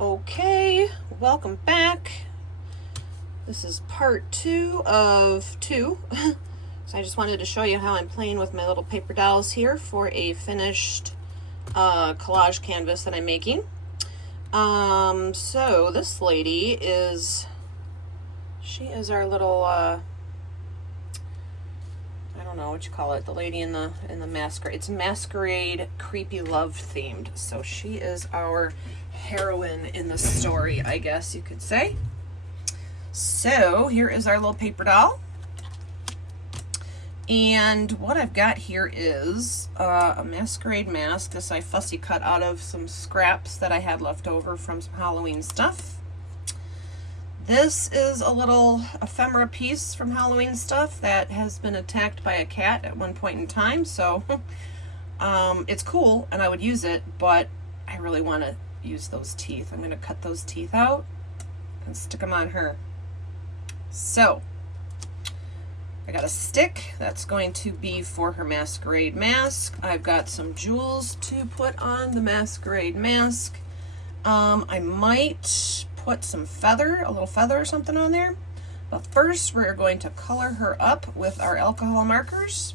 Okay, welcome back. This is part 2 of 2. So I just wanted to show you how I'm playing with my little paper dolls here for a finished collage canvas that I'm making. So this lady is, she is our little, I don't know what you call it, the lady in the masquerade. It's masquerade creepy love themed. So she is our heroine in the story, I guess you could say. So here is our little paper doll. And what I've got here is a masquerade mask. This I fussy cut out of some scraps that I had left over from some Halloween stuff. This is a little ephemera piece from Halloween stuff that has been attacked by a cat at one point in time. So it's cool and I would use it, but I really want to use those teeth. I'm going to cut those teeth out and stick them on her. So I got a stick that's going to be for her masquerade mask. I've got some jewels to put on the masquerade mask. I might put some feather, a little feather or something on there. But first we're going to color her up with our alcohol markers.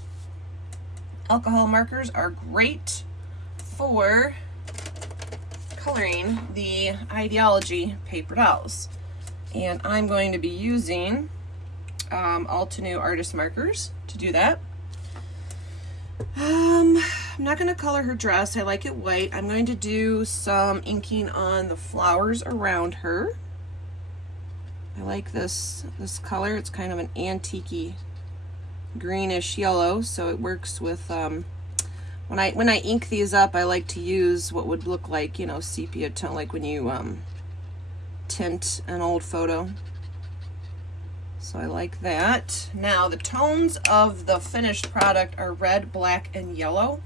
Alcohol markers are great for coloring the Idea-ology paper dolls. And I'm going to be using Altenew artist markers to do that. I'm not going to color her dress. I like it white. I'm going to do some inking on the flowers around her. I like this color. It's kind of an antique-y greenish yellow, so it works with when I ink these up, I like to use what would look like, you know, sepia tone, like when you tint an old photo. So I like that. Now the tones of the finished product are red, black, and yellow.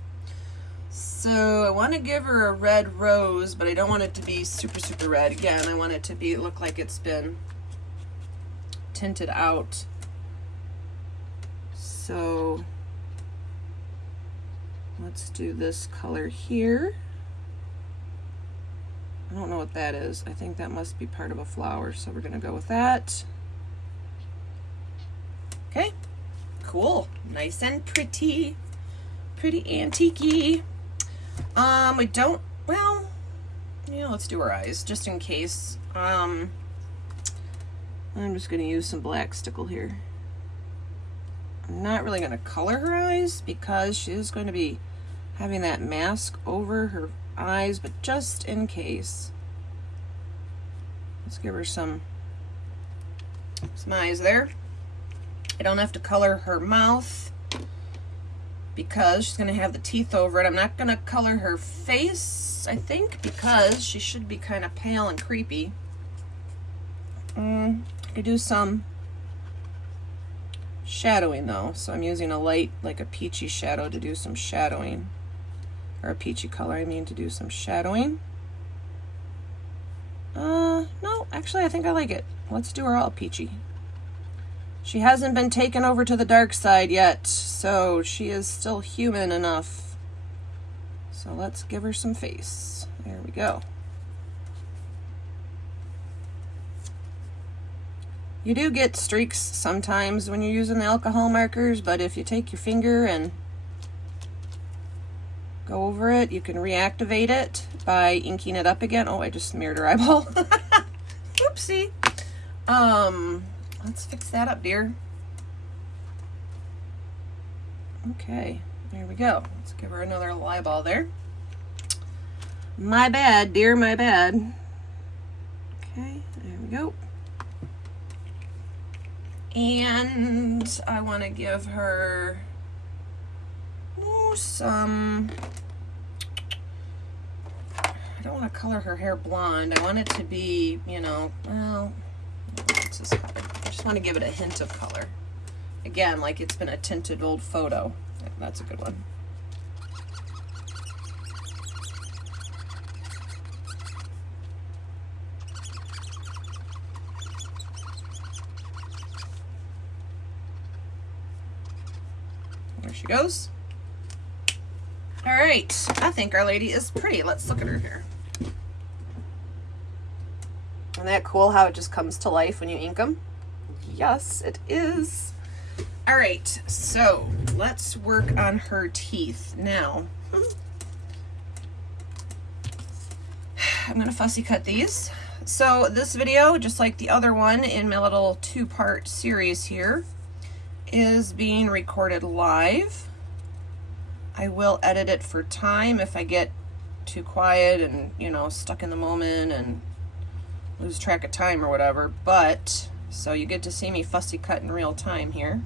So I want to give her a red rose, but I don't want it to be super, super red. Again, I want it to be look like it's been tinted out. So let's do this color here. I don't know what that is. I think that must be part of a flower, so we're going to go with that. Okay, cool. Nice and pretty. Pretty antique-y. We don't, well, yeah, let's do her eyes, just in case. I'm just going to use some black stickle here. I'm not really going to color her eyes because she is going to be having that mask over her eyes, but just in case, let's give her some eyes there. I don't have to color her mouth because she's going to have the teeth over it. I'm not going to color her face, I think, because she should be kind of pale and creepy. I could do some shadowing though, so I'm using a light, like a peachy shadow to do some shadowing. Or a peachy color, I mean, to do some shadowing. No, actually, I think I like it. Let's do her all peachy. She hasn't been taken over to the dark side yet, so she is still human enough. So let's give her some face. There we go. You do get streaks sometimes when you're using the alcohol markers, but if you take your finger and go over it, you can reactivate it by inking it up again. Oh, I just smeared her eyeball. Oopsie. Let's fix that up, dear. Okay, there we go. Let's give her another little eyeball there. My bad, dear, my bad. Okay, there we go. And I want to give her some, I don't want to color her hair blonde. I want it to be, you know, well, what's this color? I just want to give it a hint of color. Again, like it's been a tinted old photo. That's a good one. There she goes. All right, I think our lady is pretty. Let's look at her here. Isn't that cool how it just comes to life when you ink them? Yes, it is. All right, so let's work on her teeth now. I'm gonna fussy cut these. So this video, just like the other one in my little 2-part series here, is being recorded live. I will edit it for time if I get too quiet and, you know, stuck in the moment and lose track of time or whatever, but so you get to see me fussy cut in real time here.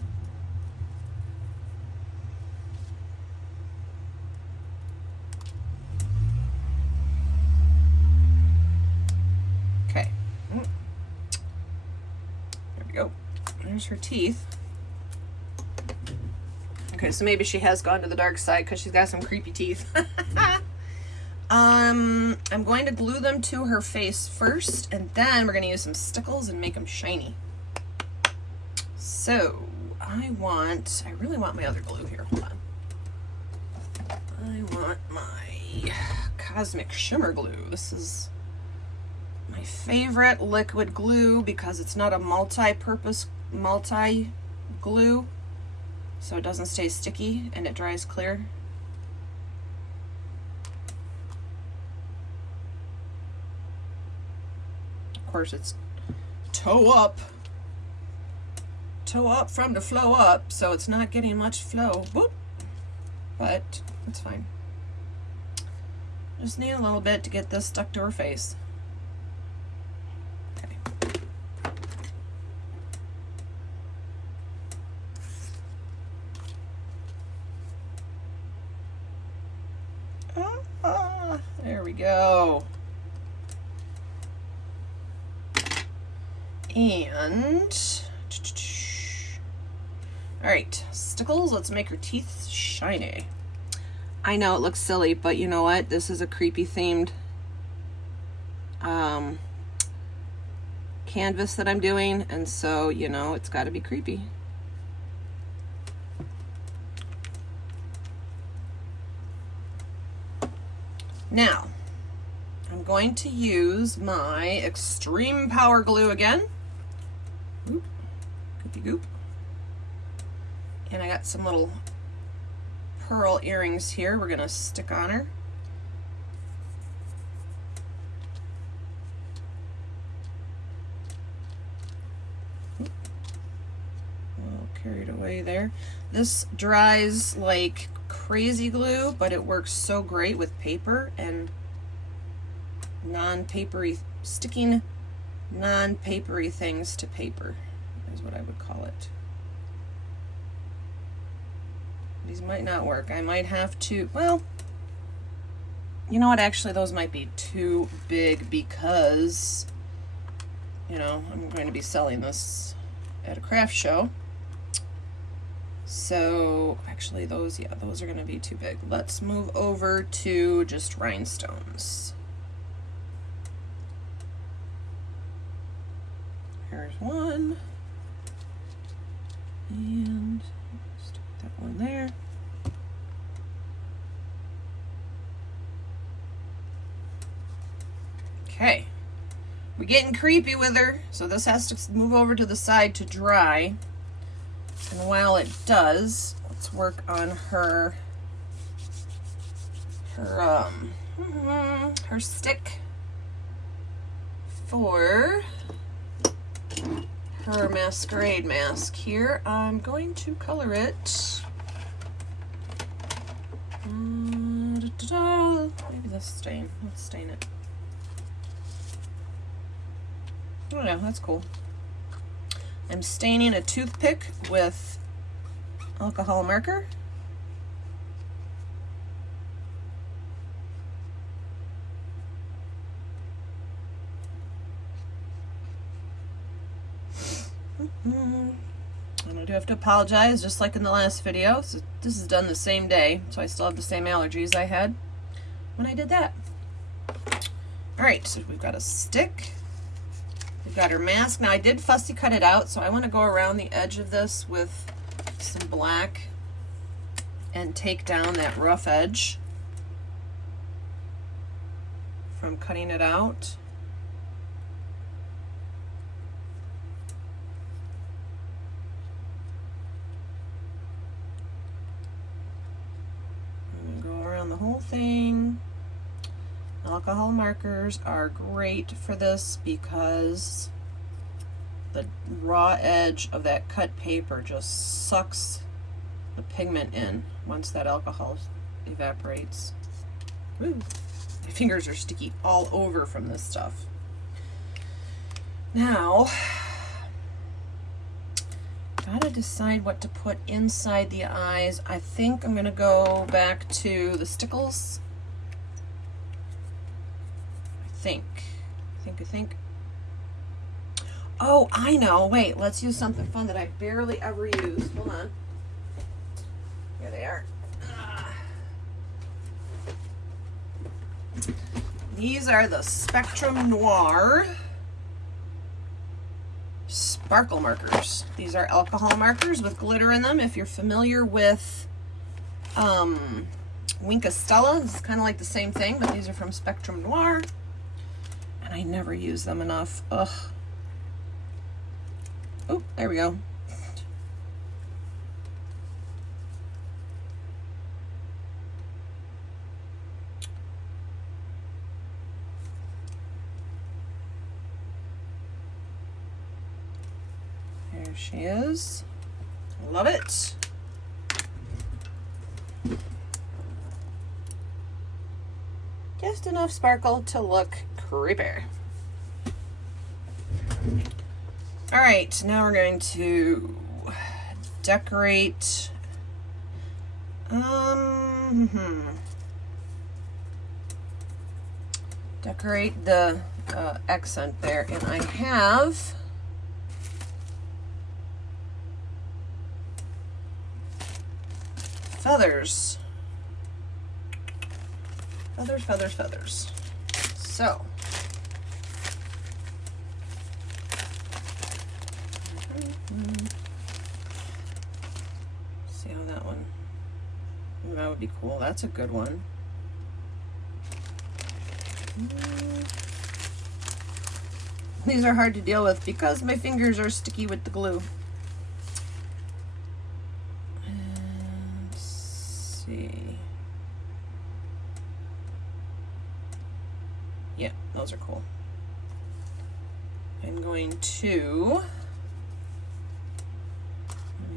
Okay. There we go. There's her teeth. Okay, so maybe she has gone to the dark side because she's got some creepy teeth. I'm going to glue them to her face first, and then we're going to use some stickles and make them shiny. So, I really want my other glue here. Hold on. I want my Cosmic Shimmer glue. This is my favorite liquid glue because it's not a multi-purpose glue, so it doesn't stay sticky and it dries clear. Of course, it's toe up from the flow up, so it's not getting much flow. Whoop. But it's fine. Just need a little bit to get this stuck to her face. Okay. There we go. And all right, stickles, let's make her teeth shiny. I know it looks silly, but you know what? This is a creepy themed canvas that I'm doing, and so, you know, it's got to be creepy. Now, I'm going to use my Extreme Power Glue again. Oop, goopy goop. And I got some little pearl earrings here we're gonna stick on her. A little carried away there. This dries like crazy glue, but it works so great with paper and non-papery, sticking non-papery things to paper is what I would call it. These might not work. I might have to, well, you know what, actually those might be too big because, you know, I'm going to be selling this at a craft show. So actually those, yeah, those are going to be too big. Let's move over to just rhinestones. Here's one. And stick that one there. Okay, we're getting creepy with her, so this has to move over to the side to dry. And while it does, let's work on her stick for her masquerade mask here. I'm going to color it. Maybe this stain. Let's stain it. Oh yeah, that's cool. I'm staining a toothpick with alcohol marker. And I do have to apologize, just like in the last video. So this is done the same day, so I still have the same allergies I had when I did that. Alright, so we've got a stick. We've got her mask. Now I did fussy cut it out, so I want to go around the edge of this with some black and take down that rough edge from cutting it out. thing. Alcohol markers are great for this because the raw edge of that cut paper just sucks the pigment in once that alcohol evaporates. Woo. My fingers are sticky all over from this stuff. Now, gotta decide what to put inside the eyes. I think I'm gonna go back to the stickles. I think. Oh, I know. Wait, let's use something fun that I barely ever use. Hold on. Here they are. These are the Spectrum Noir sparkle markers. These are alcohol markers with glitter in them. If you're familiar with Wink of Stella, this is kind of like the same thing, but these are from Spectrum Noir. And I never use them enough. Ugh. Oh, there we go. There she is. Love it. Just enough sparkle to look creepy. All right, now we're going to decorate. Decorate the accent there, and I have feathers. Feathers. So, see how that one, ooh, that would be cool. That's a good one. These are hard to deal with because my fingers are sticky with the glue. Let's see. Yeah, those are cool. I'm going to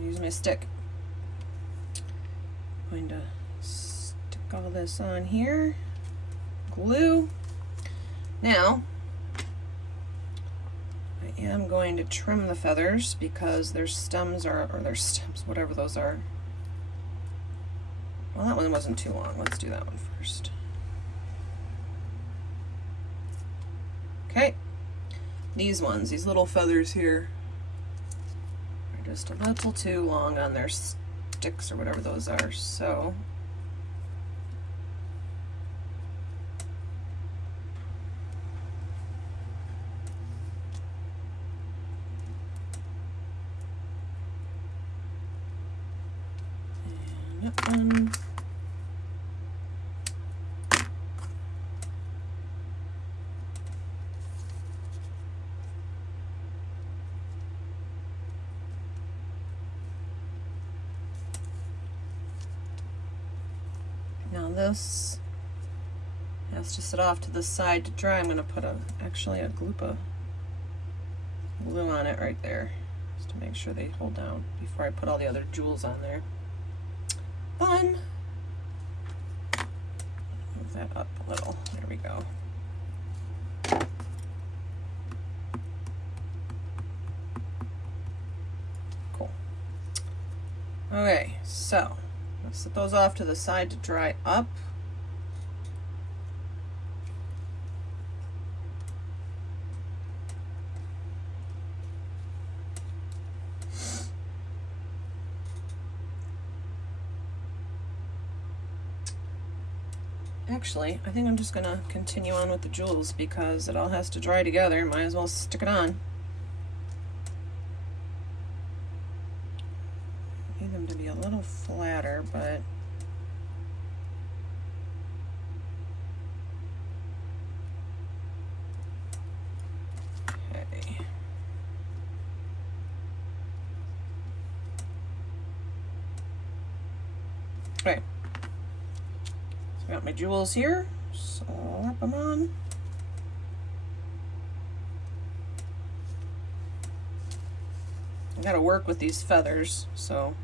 use my stick. I'm going to stick all this on here. Glue. Now, I am going to trim the feathers because their stems are, or their stems, whatever those are. Well, that one wasn't too long. Let's do that one first. Okay, these ones, these little feathers here, are just a little too long on their sticks or whatever those are, so and that one. Now this has to sit off to the side to dry. I'm going to put actually a glue on it right there, just to make sure they hold down before I put all the other jewels on there. Fun! Move that up a little. There we go. Cool. Okay, so let's set those off to the side to dry up. Actually, I think I'm just gonna continue on with the jewels because it all has to dry together. Might as well stick it on. I need them to be a little flatter, but okay. Right. I got my jewels here, slap them on. I gotta work with these feathers, so.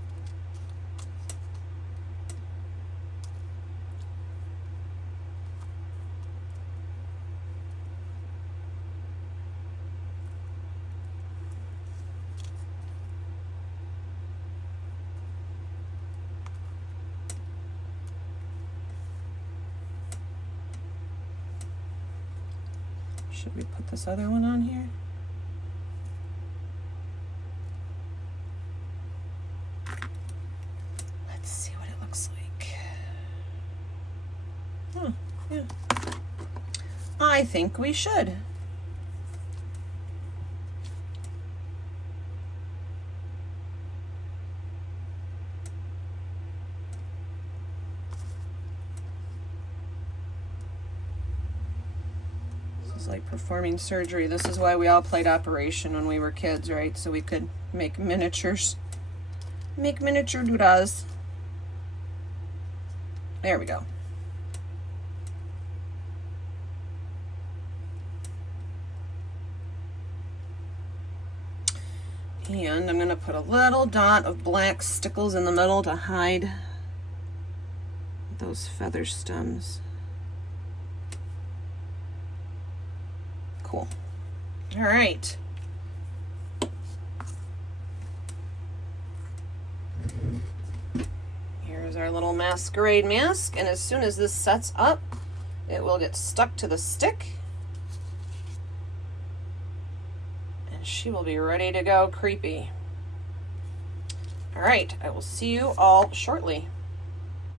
Should we put this other one on here? Let's see what it looks like. Huh, yeah. I think we should. Like performing surgery. This is why we all played Operation when we were kids, right? So we could make miniatures. Make miniature doodahs. There we go. And I'm going to put a little dot of black stickles in the middle to hide those feather stems. Cool. All right. Here's our little masquerade mask, and as soon as this sets up, it will get stuck to the stick. And she will be ready to go creepy. All right, I will see you all shortly.